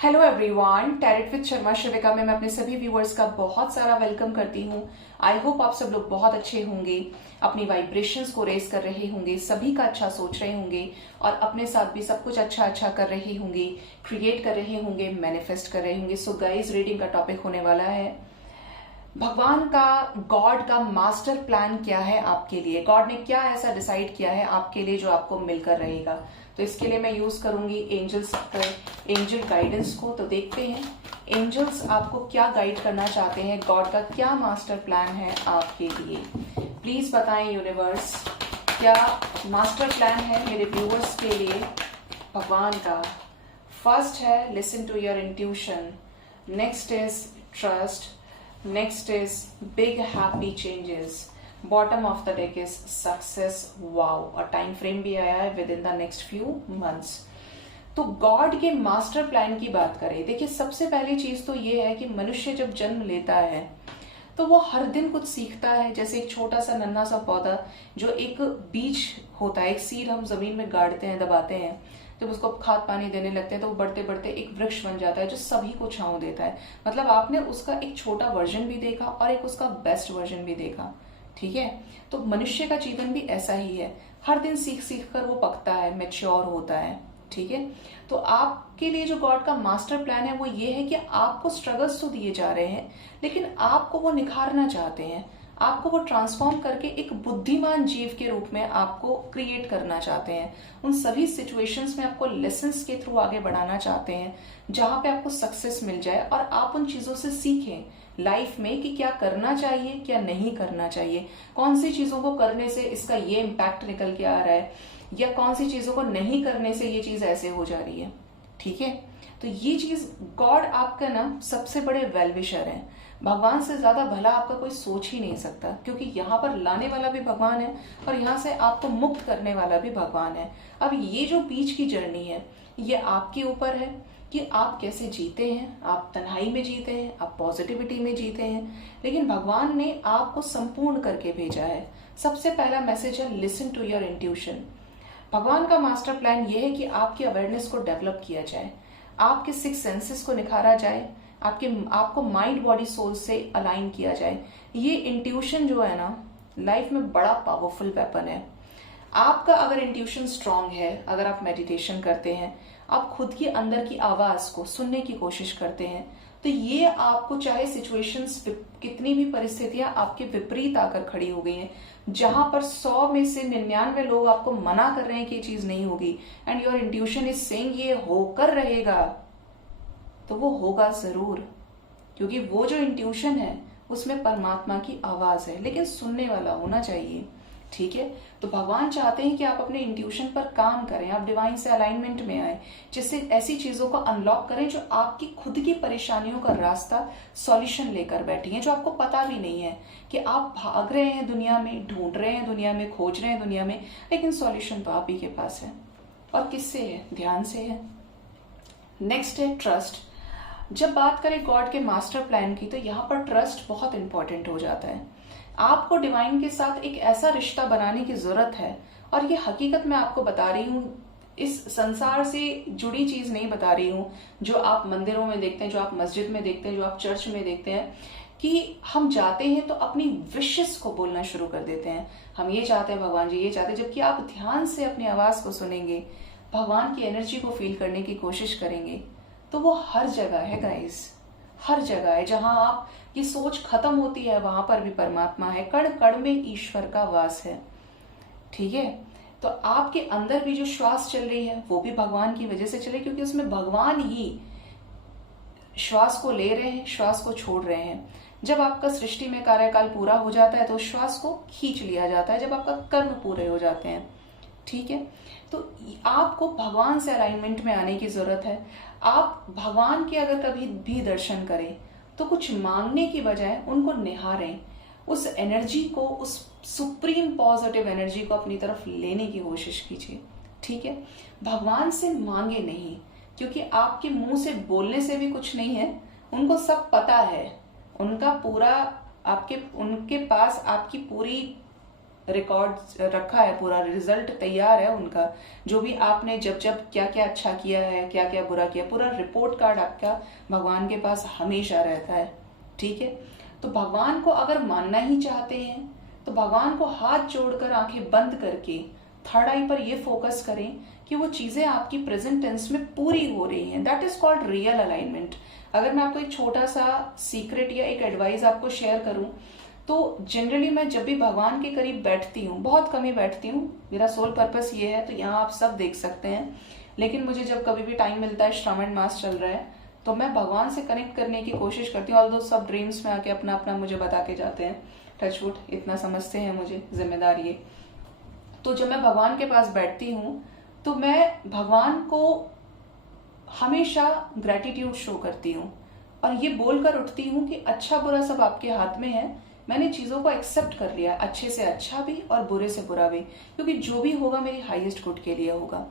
Hello everyone, tarot with Sharma Shivika में मैं अपने सभी व्यूअर्स का बहुत सारा वेलकम करती हूँ। आई होप आप सब लोग बहुत अच्छे होंगे, अपनी वाइब्रेशंस को रेस कर रहे होंगे, सभी का अच्छा सोच रहे होंगे और अपने साथ भी सब कुछ अच्छा अच्छा कर रहे होंगे, क्रिएट कर रहे होंगे, मैनिफेस्ट कर रहे होंगे। सो गाइस, रीडिंग का टॉपिक होने वाला है भगवान का, गॉड का मास्टर प्लान क्या है आपके लिए। गॉड ने क्या ऐसा डिसाइड किया है आपके लिए जो आपको मिलकर रहेगा। तो इसके लिए मैं यूज करूंगी एंजल्स एंजल गाइडेंस को। तो देखते हैं एंजल्स आपको क्या गाइड करना चाहते हैं, गॉड का क्या मास्टर प्लान है आपके लिए। प्लीज बताएं यूनिवर्स, क्या मास्टर प्लान है मेरे व्यूअर्स के लिए भगवान का। फर्स्ट है listen to your intuition, next is trust, next is big happy changes, bottom of the deck is success। wow, और टाइम फ्रेम भी आया है with in the next few months. तो गॉड के मास्टर प्लान की बात करें, देखिए सबसे पहली चीज तो ये है कि मनुष्य जब जन्म लेता है तो वो हर दिन कुछ सीखता है। जैसे एक छोटा सा नन्हा सा पौधा जो एक बीज होता है, एक सीड हम जमीन में गाड़ते हैं, दबाते हैं, जब उसको खाद पानी देने लगते हैं तो वो बढ़ते बढ़ते एक वृक्ष बन जाता है जो सभी को छांव देता है। मतलब आपने उसका एक छोटा वर्जन भी देखा और एक उसका बेस्ट वर्जन भी देखा। ठीक है, तो मनुष्य का जीवन भी ऐसा ही है, हर दिन सीख सीख कर वो पकता है, मैच्योर होता है। ठीक है, तो आपके लिए जो गॉड का मास्टर प्लान है वो ये है कि आपको स्ट्रगल्स तो दिए जा रहे हैं, लेकिन आपको वो निखारना चाहते हैं, आपको वो ट्रांसफॉर्म करके एक बुद्धिमान जीव के रूप में आपको क्रिएट करना चाहते हैं। उन सभी सिचुएशंस में आपको लेसन्स के थ्रू आगे बढ़ाना चाहते हैं जहां पे आपको सक्सेस मिल जाए और आप उन चीजों से सीखें लाइफ में कि क्या करना चाहिए, क्या नहीं करना चाहिए, कौन सी चीजों को करने से इसका ये इम्पैक्ट निकल के आ रहा है या कौन सी चीजों को नहीं करने से ये चीज ऐसे हो जा रही है। ठीक है, तो ये चीज गॉड आपका ना सबसे बड़े वेलविशर है। भगवान से ज्यादा भला आपका कोई सोच ही नहीं सकता, क्योंकि यहाँ पर लाने वाला भी भगवान है और यहाँ से आपको मुक्त करने वाला भी भगवान है। अब ये जो बीच की जर्नी है ये आपके ऊपर है कि आप कैसे जीते हैं। आप तन्हाई में जीते हैं, आप पॉजिटिविटी में जीते हैं, लेकिन भगवान ने आपको संपूर्ण करके भेजा है। सबसे पहला मैसेज है लिसन टू योर इंट्यूशन। भगवान का मास्टर प्लान ये है कि आपकी अवेयरनेस को डेवलप किया जाए, आपके सिक्स सेंसेस को निखारा जाए, आपको माइंड बॉडी सोल से अलाइन किया जाए। ये इंट्यूशन जो है ना लाइफ में बड़ा पावरफुल वेपन है। आपका अगर इंट्यूशन स्ट्रांग है, अगर आप मेडिटेशन करते हैं, आप खुद की अंदर की आवाज को सुनने की कोशिश करते हैं, तो ये आपको चाहे सिचुएशंस कितनी भी परिस्थितियां आपके विपरीत आकर खड़ी हो गई हैं, जहां पर 100 में से 99 लोग आपको मना कर रहे हैं कि ये चीज नहीं होगी, and your intuition is saying ये होकर रहेगा, तो वो होगा जरूर। क्योंकि वो जो इंट्यूशन है उसमें परमात्मा की आवाज है, लेकिन सुनने वाला होना चाहिए। ठीक है, तो भगवान चाहते हैं कि आप अपने इंट्यूशन पर काम करें, आप डिवाइन से अलाइनमेंट में आए, जिससे ऐसी चीजों को अनलॉक करें जो आपकी खुद की परेशानियों का रास्ता सॉल्यूशन लेकर बैठी है, जो आपको पता भी नहीं है कि आप भाग रहे हैं दुनिया में, ढूंढ रहे हैं दुनिया में, खोज रहे हैं दुनिया में, लेकिन सॉल्यूशन तो आप ही के पास है। और किससे है? ध्यान से है। नेक्स्ट है ट्रस्ट। जब बात करें गॉड के मास्टर प्लान की, तो यहाँ पर ट्रस्ट बहुत इंपॉर्टेंट हो जाता है। आपको डिवाइन के साथ एक ऐसा रिश्ता बनाने की जरूरत है, और ये हकीकत मैं आपको बता रही हूँ, इस संसार से जुड़ी चीज नहीं बता रही हूँ जो आप मंदिरों में देखते हैं, जो आप मस्जिद में देखते हैं, जो आप चर्च में देखते हैं, कि हम जाते हैं तो अपनी विशेस को बोलना शुरू कर देते हैं। हम ये चाहते हैं भगवान जी, ये चाहते हैं, जबकि आप ध्यान से अपनी आवाज को सुनेंगे, भगवान की एनर्जी को फील करने की कोशिश करेंगे, तो वो हर जगह है गाइस, हर जगह है। जहां आप ये सोच खत्म होती है वहां पर भी परमात्मा है, कण कण में ईश्वर का वास है। ठीक है, तो आपके अंदर भी जो श्वास चल रही है वो भी भगवान की वजह से चले, क्योंकि उसमें भगवान ही श्वास को ले रहे हैं, श्वास को छोड़ रहे हैं। जब आपका सृष्टि में कार्यकाल पूरा हो जाता है तो श्वास को खींच लिया जाता है, जब आपका कर्म पूरे हो जाते हैं। ठीक है, तो आपको भगवान से अलाइनमेंट में आने की जरूरत है। आप भगवान के अगर कभी भी दर्शन करें तो कुछ मांगने की बजाय उनको निहारें, उस एनर्जी को, उस सुप्रीम पॉजिटिव एनर्जी को अपनी तरफ लेने की कोशिश कीजिए। ठीक है, भगवान से मांगे नहीं, क्योंकि आपके मुंह से बोलने से भी कुछ नहीं है, उनको सब पता है, उनका पूरा उनके पास आपकी पूरी रिकॉर्ड रखा है, पूरा रिजल्ट तैयार है उनका। जो भी आपने जब जब क्या क्या अच्छा किया है, क्या क्या बुरा किया, पूरा रिपोर्ट कार्ड आपका भगवान के पास हमेशा रहता है। ठीक है, तो भगवान को अगर मानना ही चाहते हैं तो भगवान को हाथ जोड़कर आंखें बंद करके थर्ड आई पर ये फोकस करें कि वो चीजें आपकी प्रेजेंट टेंस में पूरी हो रही हैं। That is called real alignment. अगर मैं आपको एक छोटा सा सीक्रेट या एक एडवाइस आपको शेयर करूं तो जनरली मैं जब भी भगवान के करीब बैठती हूँ, बहुत कम ही बैठती हूँ, मेरा सोल पर्पस ये है, तो यहाँ आप सब देख सकते हैं, लेकिन मुझे जब कभी भी टाइम मिलता है, श्रावण मास चल रहा है, तो मैं भगवान से कनेक्ट करने की कोशिश करती हूँ। ऑल्दो सब ड्रीम्स में आके अपना अपना मुझे बता के जाते हैं, टचवुड इतना समझते हैं मुझे, जिम्मेदार ये। तो जब मैं भगवान के पास बैठती हूँ तो मैं भगवान को हमेशा ग्रेटिट्यूड शो करती हूँ और ये बोलकर उठती हूँ कि अच्छा बुरा सब आपके हाथ में है, मैंने चीजों को एक्सेप्ट कर लिया, अच्छे से अच्छा भी और बुरे से बुरा भी, क्योंकि जो भी होगा मेरी हाईएस्ट गुड के लिए होगा।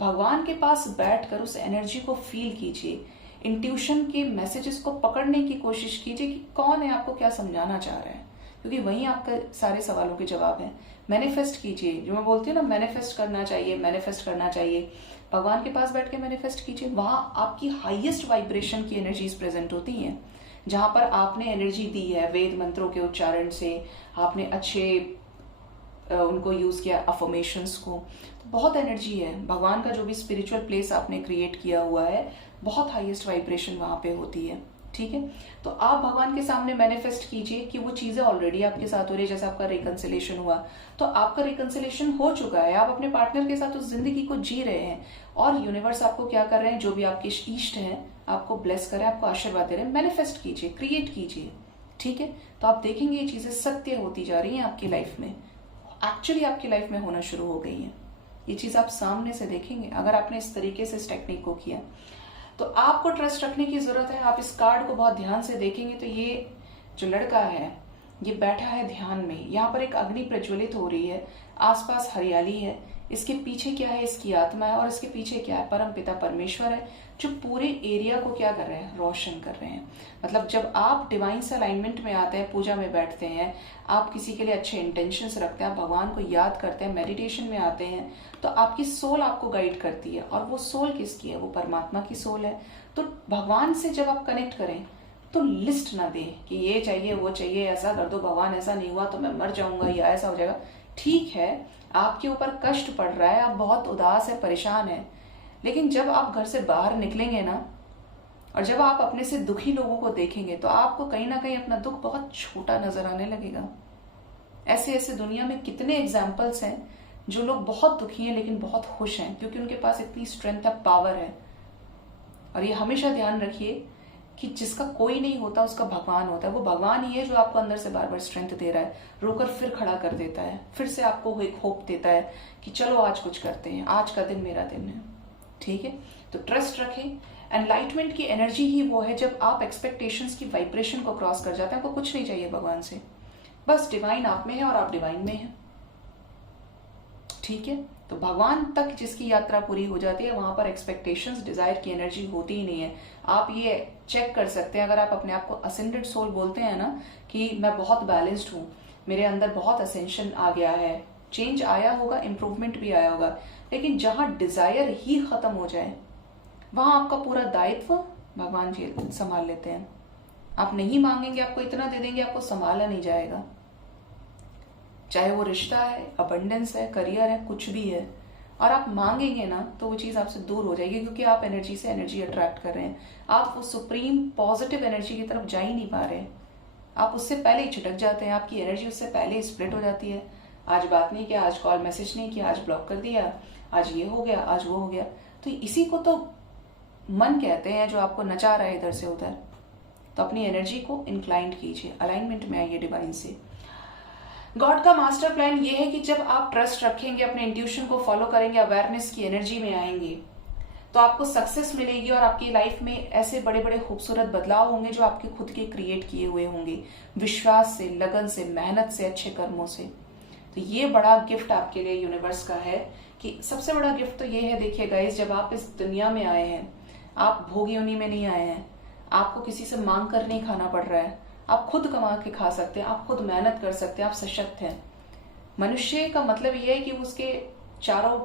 भगवान के पास बैठकर उस एनर्जी को फील कीजिए, इंट्यूशन के मैसेजेस को पकड़ने की कोशिश कीजिए कि कौन है, आपको क्या समझाना चाह रहा है, क्योंकि वहीं आपका सारे सवालों के जवाब हैं। मैनिफेस्ट कीजिए, जो मैं बोलती हूँ ना, मैनिफेस्ट करना चाहिए, मैनिफेस्ट करना चाहिए। भगवान के पास बैठ के मैनिफेस्ट कीजिए, वहां आपकी हाईएस्ट वाइब्रेशन की एनर्जीज प्रेजेंट होती हैं। जहां पर आपने एनर्जी दी है वेद मंत्रों के उच्चारण से, आपने अच्छे उनको यूज किया, अफर्मेशंस को, तो बहुत एनर्जी है। भगवान का जो भी स्पिरिचुअल प्लेस आपने क्रिएट किया हुआ है, बहुत हाईएस्ट वाइब्रेशन वहां पे होती है। ठीक है, तो आप भगवान के सामने मैनिफेस्ट कीजिए कि वो चीजें ऑलरेडी आपके साथ हो रही है। जैसे आपका रिकंसिलेशन हुआ, तो आपका रिकंसिलेशन हो चुका है, आप अपने पार्टनर के साथ उस जिंदगी को जी रहे हैं और यूनिवर्स आपको क्या कर रहे हैं, जो भी आपके इष्ट हैं आपको ब्लेस कर रहे हैं, आपको आशीर्वाद दे रहे हैं। मैनिफेस्ट कीजिए, क्रिएट कीजिए। ठीक है, तो आप देखेंगे ये चीजें सत्य होती जा रही हैं आपकी लाइफ में, एक्चुअली आपकी लाइफ में होना शुरू हो गई है। ये चीज आप सामने से देखेंगे अगर आपने इस तरीके से इस टेक्निक को किया। तो आपको ट्रस्ट रखने की जरूरत है। आप इस कार्ड को बहुत ध्यान से देखेंगे तो ये जो लड़का है ये बैठा है ध्यान में, यहाँ पर एक अग्नि प्रज्वलित हो रही है, आसपास हरियाली है, इसके पीछे क्या है, इसकी आत्मा है, और इसके पीछे क्या है, परम पिता परमेश्वर है, जो पूरे एरिया को क्या कर रहे हैं, रोशन कर रहे हैं। मतलब जब आप डिवाइन से अलाइनमेंट में आते हैं, पूजा में बैठते हैं, आप किसी के लिए अच्छे इंटेंशंस रखते हैं, आप भगवान को याद करते हैं, मेडिटेशन में आते हैं, तो आपकी सोल आपको गाइड करती है। और वो सोल किसकी है, वो परमात्मा की सोल है। तो भगवान से जब आप कनेक्ट करें तो लिस्ट ना दें कि ये चाहिए वो चाहिए, ऐसा कर दो भगवान, ऐसा नहीं हुआ तो मैं मर जाऊंगा या ऐसा हो जाएगा। ठीक है, आपके ऊपर कष्ट पड़ रहा है, आप बहुत उदास है, परेशान है, लेकिन जब आप घर से बाहर निकलेंगे ना और जब आप अपने से दुखी लोगों को देखेंगे तो आपको कहीं ना कहीं अपना दुख बहुत छोटा नजर आने लगेगा। ऐसे ऐसे दुनिया में कितने एग्जाम्पल्स हैं जो लोग बहुत दुखी हैं लेकिन बहुत खुश हैं, क्योंकि उनके पास इतनी स्ट्रेंथ है, पावर है। और ये हमेशा ध्यान रखिए कि जिसका कोई नहीं होता उसका भगवान होता है। वो भगवान ही है जो आपको अंदर से बार बार स्ट्रेंथ दे रहा है, रोकर फिर खड़ा कर देता है, फिर से आपको एक होप देता है कि चलो आज कुछ करते हैं, आज का दिन मेरा दिन है। ठीक है, तो ट्रस्ट रखें। एनलाइटमेंट की एनर्जी ही वो है जब आप एक्सपेक्टेशंस की वाइब्रेशन को क्रॉस कर जाते हैं। आपको कुछ नहीं चाहिए भगवान से, बस डिवाइन आप में है और आप डिवाइन में हैं। ठीक है, तो भगवान तक जिसकी यात्रा पूरी हो जाती है वहां पर एक्सपेक्टेशंस, डिजायर की एनर्जी होती ही नहीं है। आप ये चेक कर सकते हैं, अगर आप अपने आप को असेंडेड सोल बोलते हैं ना कि मैं बहुत बैलेंस्ड हूँ, मेरे अंदर बहुत असेंशन आ गया है, चेंज आया होगा, इंप्रूवमेंट भी आया होगा, लेकिन जहां डिजायर ही खत्म हो जाए वहां आपका पूरा दायित्व भगवान जी संभाल लेते हैं। आप नहीं मांगेंगे आपको इतना दे देंगे, आपको संभाला नहीं जाएगा। चाहे वो रिश्ता है, अबंडेंस है, करियर है, कुछ भी है, और आप मांगेंगे ना तो वो चीज आपसे दूर हो जाएगी, क्योंकि आप एनर्जी से एनर्जी अट्रैक्ट कर रहे हैं। आप वो सुप्रीम पॉजिटिव एनर्जी की तरफ जा ही नहीं पा रहे, आप उससे पहले ही छिटक जाते हैं, आपकी एनर्जी उससे पहले ही स्प्लिट हो जाती है। आज बात नहीं किया, आज कॉल मैसेज नहीं किया, आज ब्लॉक कर दिया, आज ये हो गया, आज वो हो गया। तो इसी को तो मन कहते हैं जो आपको नचा रहा है इधर से उधर। तो अपनी एनर्जी को इंक्लाइंड कीजिए, अलाइनमेंट में आइए डिवाइन से। गॉड का मास्टर प्लान ये है कि जब आप ट्रस्ट रखेंगे, अपने इंट्यूशन को फॉलो करेंगे, अवेयरनेस की एनर्जी में आएंगे, तो आपको सक्सेस मिलेगी और आपकी लाइफ में ऐसे बड़े बड़े खूबसूरत बदलाव होंगे जो आपके खुद के क्रिएट किए हुए होंगे, विश्वास से, लगन से, मेहनत से, अच्छे कर्मों से। तो ये बड़ा गिफ्ट आपके लिए यूनिवर्स का है कि सबसे बड़ा गिफ्ट तो ये है, देखिए गाइस, जब आप इस दुनिया में आए हैं, आप भोग योनि में नहीं आए हैं, आपको किसी से मांग कर नहीं खाना पड़ रहा है, आप खुद कमा के खा सकते हैं, आप खुद मेहनत कर सकते हैं, आप सशक्त हैं। मनुष्य का मतलब ये है कि उसके चारों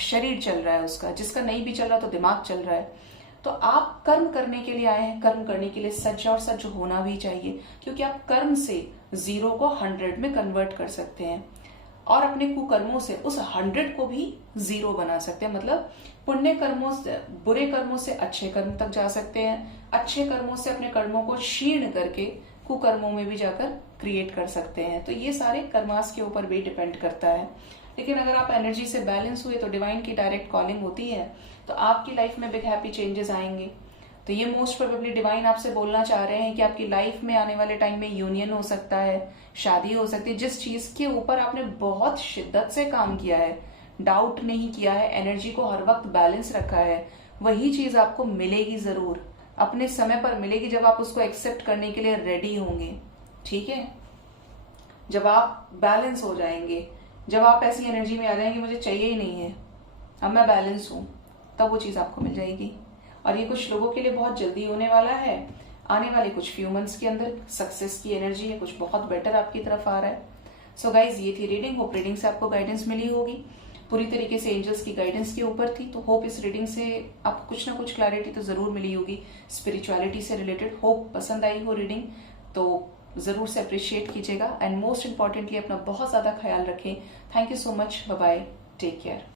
शरीर चल रहा है उसका, जिसका नहीं भी चल रहा तो दिमाग चल रहा है। तो आप कर्म करने के लिए आए हैं, कर्म करने के लिए सज्ज और सज्ज होना भी चाहिए, क्योंकि आप कर्म से 0 को 100 में कन्वर्ट कर सकते हैं और अपने कुकर्मों से उस 100 को भी 0 बना सकते हैं। मतलब पुण्य कर्मों से, बुरे कर्मों से अच्छे कर्म तक जा सकते हैं, अच्छे कर्मों से अपने कर्मों को क्षीण करके कुकर्मों में भी जाकर क्रिएट कर सकते हैं। तो ये सारे कर्मास के ऊपर भी डिपेंड करता है। लेकिन अगर आप एनर्जी से बैलेंस हुए तो डिवाइन की डायरेक्ट कॉलिंग होती है, तो आपकी लाइफ में बिग हैप्पी चेंजेस आएंगे। तो ये मोस्ट प्रोबेबली डिवाइन आपसे बोलना चाह रहे हैं कि आपकी लाइफ में आने वाले टाइम में यूनियन हो सकता है, शादी हो सकती है। जिस चीज के ऊपर आपने बहुत शिद्दत से काम किया है, डाउट नहीं किया है, एनर्जी को हर वक्त बैलेंस रखा है, वही चीज आपको मिलेगी जरूर, अपने समय पर मिलेगी, जब आप उसको एक्सेप्ट करने के लिए रेडी होंगे। ठीक है, जब आप बैलेंस हो जाएंगे, जब आप ऐसी एनर्जी में आ जाएंगे मुझे चाहिए ही नहीं है, अब मैं बैलेंस हूं, तब वो चीज आपको मिल जाएगी। और ये कुछ लोगों के लिए बहुत जल्दी होने वाला है, आने वाले कुछ फ्यू मंथ्स के अंदर सक्सेस की एनर्जी है, कुछ बहुत बेटर आपकी तरफ आ रहा है। सो गाइज, ये थी रीडिंग। होप रीडिंग से आपको गाइडेंस मिली होगी, पूरी तरीके से एंजल्स की गाइडेंस के ऊपर थी। तो होप इस रीडिंग से आपको कुछ ना कुछ क्लैरिटी तो जरूर मिली होगी स्पिरिचुअलिटी से रिलेटेड। होप पसंद आई हो रीडिंग तो जरूर से अप्रिशिएट कीजिएगा, एंड मोस्ट इंपॉर्टेंटली अपना बहुत ज्यादा ख्याल रखें। Thank you so much, bye bye, take care.